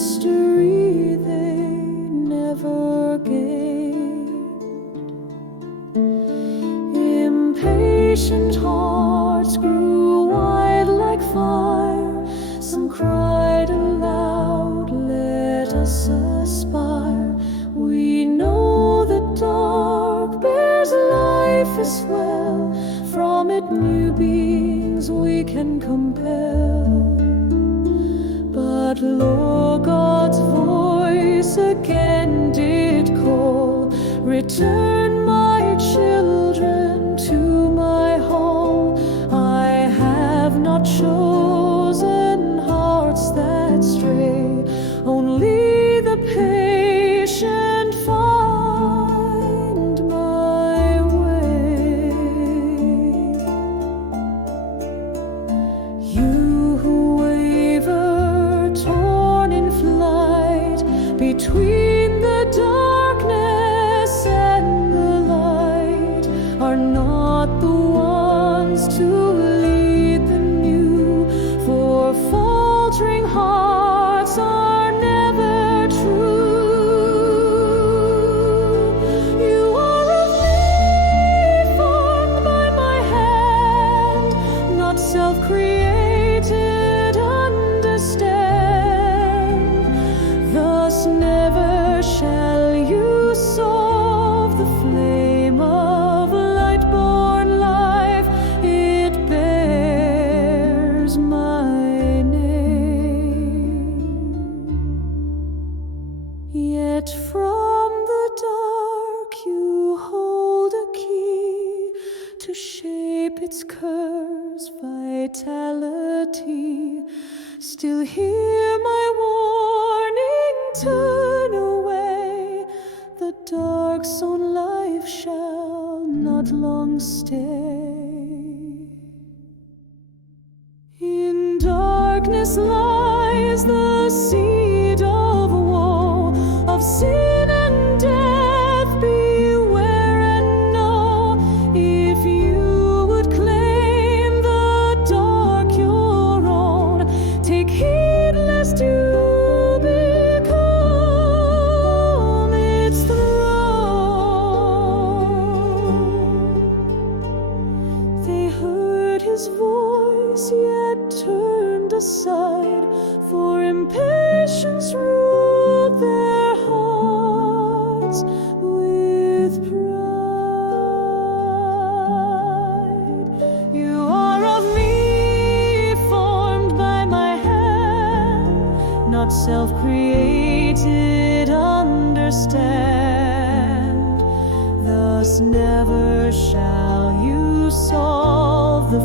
mystery they never gained. Impatient hearts grew wild like fire. Some cried aloud, let us aspire. We know the dark bears life as well. From it new beings we can compel. But lo, God's voice again did call, return my children to my home. I have not chosen hearts that stray, only the patient find my way. You who waver, torn in flight between the darkness and the light, are not the ones to lead the new, for faltering hearts are never true. You are of me, formed by my hand, not self-created, understand. Thus never shall you solve the flame of light-born life. It bears my name. Yet from the dark you hold a key to shape its curves, vitality. Still hear my warning, turn away. The dark sown life shall not long stay. In darkness lies the seed of woe, of sin and death. Beware and know, if you would claim the dark your own, take heed lest you become its throne. They heard his voice, yet turned aside, for impatience ruled their hearts with pride. You are of me, formed by my hand, not self-created, understand. Thus never shall you solve the